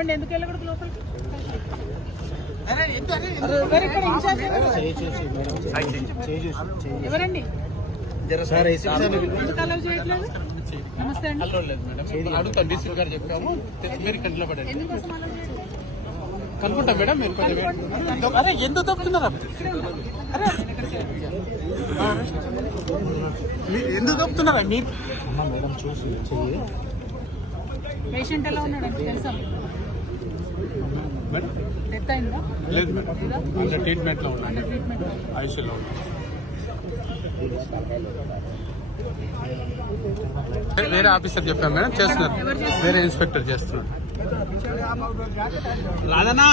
ఏమండి ఎందుకు వెళ్ళకూడదు లోపలికి? ఎవరండి ఎందుకు అలౌ చేయట్లేదు? నమస్తే అండి. అడుగుతాం డీసీ గారు చెప్పాము మీరు కంట్లో పడండి. ఎందుకోసం అలౌ చేయట్లేదు? కనుక్కుంటాం మేడం. మీరు కొంచెం అరే ఎందుకు తప్పుతున్నారా? ఎందుకు తప్పుతున్నారా మీరు? పేషెంట్ ఎలా ఉన్నాడండి తెలుసా? డెత్ అయిందా? లేదు మేడం, అండర్ ట్రీట్మెంట్ లో ఉన్నాడు, ట్రీట్మెంట్ ఐసీయూలో ఉన్నాడు. వేరే ఆఫీసర్ చెప్పాం మేడం, చేస్తున్నారు. వేరే ఇన్స్పెక్టర్ చేస్తున్నాడు. రాదనా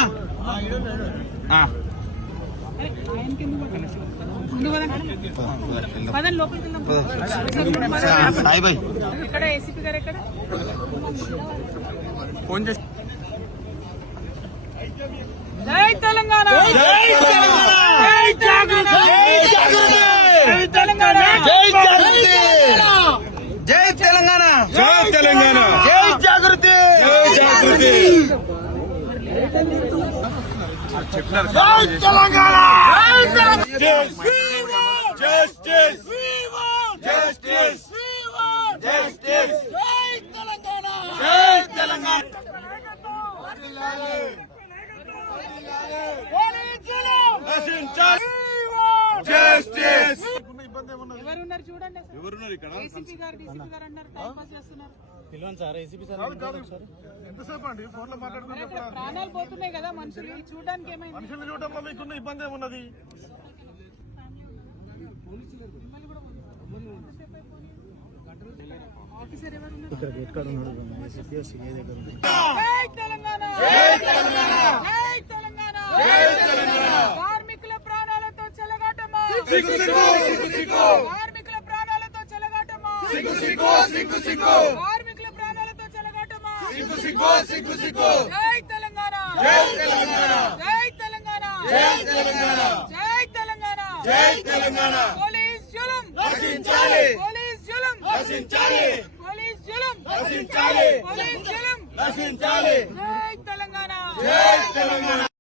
ఎక్కడ ఏసీపీ గారు ఎక్కడ? ఫోన్ చేసి జై తెలంగాణ, జై తెలంగాణ, జై తెలంగాణ, జై తెలంగాణ, జై తెలంగాణ, జై తెలంగాణ, జై జాగృతి, చెప్పినారు. జై తెలంగాణ, జస్టిస్ జస్టిస్ జస్టిస్, జై తెలంగాణ, జై తెలంగాణ. జస్టిస్. ఎవరున్నారు చూడండి. ఎవరున్నారు ఇక్కడ? ఏసీపీ గారు, డీసీపీ గారు అన్నారు, టైం పాస్ చేస్తున్నారు. పిలవండి సార్, ఏసీపీ సార్. ఎంతసేపు అండి ఫోన్ లో మాట్లాడుకుంటే ఇక్కడ ప్రాణాలు పోతున్నాయి కదా మనుషులు, చూడడానికి ఏమైంది? మనుషులు చూడటంలో మీకున్న ఇబ్బంది ఏమున్నది? ఆఫీసర్ ఎవరున్నారు? ఇక్కడ గేట్ కార్డు ఉన్నాడు. జై తెలంగాణ, జై తెలంగాణ, జై తెలంగాణ, జై తెలంగాణ. కార్మికుల ప్రాణాలతో చెలగాటమా, కార్మికుల ప్రాణాలతో చెలగాటమా, కార్మికుల ప్రాణాలతో చెలగాటమా. జై తెలంగాణ, జై తెలంగాణ, జై తెలంగాణ, జై తెలంగాణ, జై తెలంగాణ, జై తెలంగాణ. పోలీస్ జులుం నశించాలి, పోలీస్ జులుం నశించాలి, పోలీస్ జులుం నశించాలి, పోలీస్ జులుం నశించాలి. జై తెలంగాణ, జై తెలంగాణ.